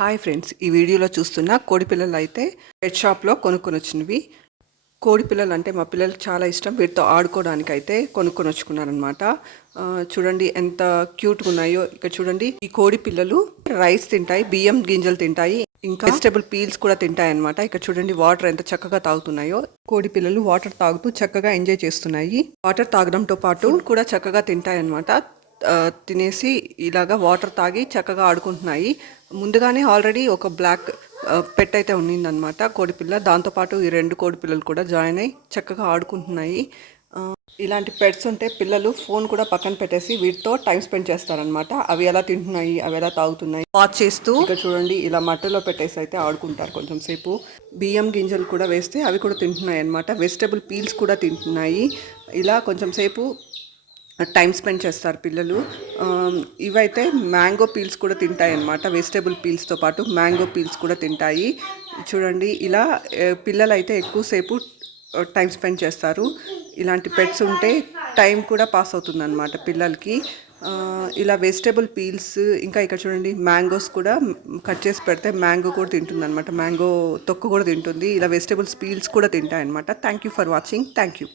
Hi friends ఈ వీడియోలో చూస్తున్న కోడి పిల్లలు అయితే పెట్ షాప్లో కొనుక్కొని వచ్చినవి కోడి పిల్లలు అంటే మా పిల్లలు చాలా ఇష్టం. వీటితో ఆడుకోవడానికి అయితే కొనుక్కొని వచ్చుకున్నారనమాట చూడండి ఎంత క్యూట్గా ఉన్నాయో ఇక్కడ చూడండి ఈ కోడి పిల్లలు రైస్ తింటాయి బియ్యం గింజలు తింటాయి ఇంకా వెజిటబుల్ పీల్స్ కూడా తింటాయి అనమాట ఇక్కడ చూడండి వాటర్ ఎంత చక్కగా తాగుతున్నాయో. కోడి పిల్లలు వాటర్ తాగుతూ చక్కగా ఎంజాయ్ చేస్తున్నాయి. వాటర్ తాగడంతో పాటు కూడా చక్కగా తింటాయి అనమాట తినేసి ఇలాగా వాటర్ తాగి చక్కగా ఆడుకుంటున్నాయి. ముందుగానే ఆల్రెడీ ఒక బ్లాక్ పెట్ అయితే ఉన్నిందనమాట కోడిపిల్ల దాంతోపాటు ఈ రెండు కోడిపిల్లలు కూడా జాయిన్ అయ్యి చక్కగా ఆడుకుంటున్నాయి. ఇలాంటి పెట్స్ ఉంటే పిల్లలు ఫోన్ కూడా పక్కన పెట్టేసి వీటితో టైం స్పెండ్ చేస్తారనమాట. అవి ఎలా తింటున్నాయి అవి ఎలా తాగుతున్నాయి. వాచ్ చేస్తూ ఇక్కడ చూడండి ఇలా మట్టిలో పెట్టేసి అయితే ఆడుకుంటారు కొంచెం సేపు. బియ్యం గింజలు కూడా వేస్తే అవి కూడా తింటున్నాయి అనమాట వెజిటబుల్ పీల్స్ కూడా తింటున్నాయి. ఇలా కొంచెం సేపు టైం స్పెండ్ చేస్తారు పిల్లలు. ఇవైతే మ్యాంగో పీల్స్ కూడా తింటాయి అన్నమాట. వెజిటేబుల్ పీల్స్తో పాటు మ్యాంగో పీల్స్ కూడా తింటాయి. చూడండి ఇలా పిల్లలు అయితే ఎక్కువసేపు టైం స్పెండ్ చేస్తారు. ఇలాంటి పెట్స్ ఉంటే టైం కూడా పాస్ అవుతుంది అనమాట పిల్లలకి ఇలా వెజిటేబుల్ పీల్స్ ఇంకా ఇక్కడ చూడండి మ్యాంగోస్ కూడా కట్ చేసి పెడితే మ్యాంగో కూడా తింటుంది అనమాట మ్యాంగో తొక్కు కూడా తింటుంది. ఇలా వెజిటేబుల్స్ పీల్స్ కూడా తింటాయి అనమాట thank you for watching thank you